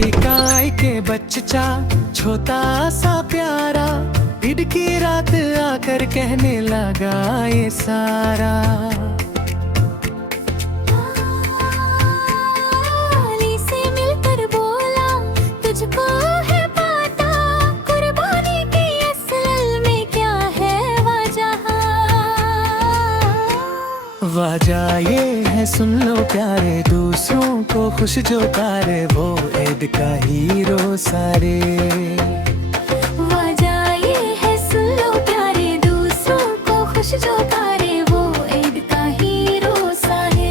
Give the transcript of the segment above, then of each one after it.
काय के बच्चा छोटा सा प्यारा, ईद की रात आकर कहने लगा ये सारा। अली से मिलकर बोला तुझको है पता, कुर्बानी की असल में क्या है वजह। वजह ये है सुन लो प्यारे, दूसरों को खुश जो करे वो ईद का हीरो सारे। वजह ये है सुन लो प्यारे, दूसरों को खुश जो करे वो ईद का हीरो सारे।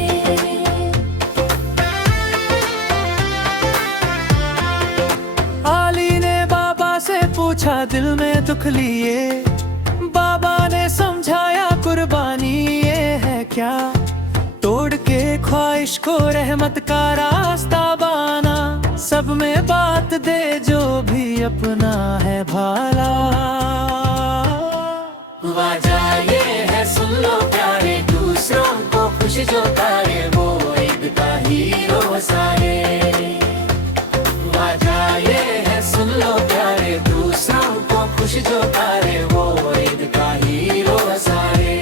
आली ने बाबा से पूछा दिल में दुख लिए, बाबा ने समझाया कुर्बानी ये है क्या, तोड़ के ख्वाहिश को रहमत का रास्ता बाना, सब में बात दे जो भी अपना है भाला। वजह ये है सुन लो प्यारे, दूसरों को खुश जो करे वो ईद का हीरो सारे। वजह ये है सुन लो प्यारे, दूसरों को खुश जो करे वो ईद का हीरो सारे।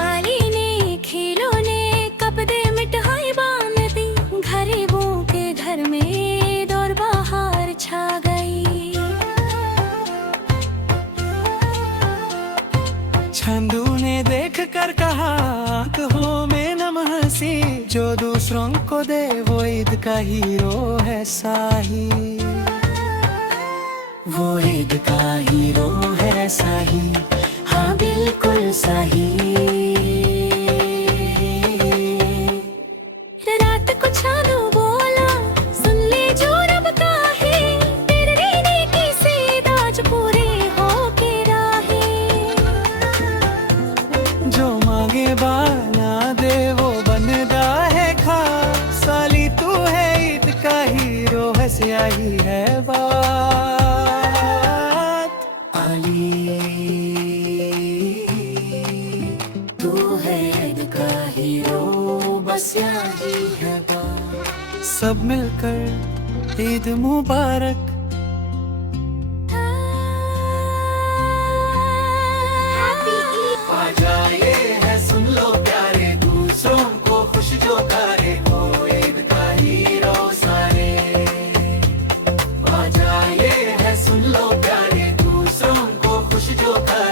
आली ने खिलौने कपड़े मिठाई बांध दी, गरीबों के घर में दौर बहार छा गई। छंदू ने देख कर कहा आंखों में नम हंसी, जो दूसरों को दे वो ईद का हीरो है साही। वो ईद का हीरो है साही, हाँ बिल्कुल सही। रात को छानू बोला सुन ले जो रब का है, तेरे रहने की सेध आज पूरे हो के राहे। जो मांगे बाना दे वो बनदा है खा, साली तू है ईद का हीरो है स्याही है बात। आली तू है ईद का हीरो बस यही है बात। सब मिलकर ईद मुबारक। वजह ये है सुन लो प्यारे, दूसरों को खुश जो करे वो ईद का हीरो सारे। वजह ये है सुन लो प्यारे, दूसरों को खुश जो करे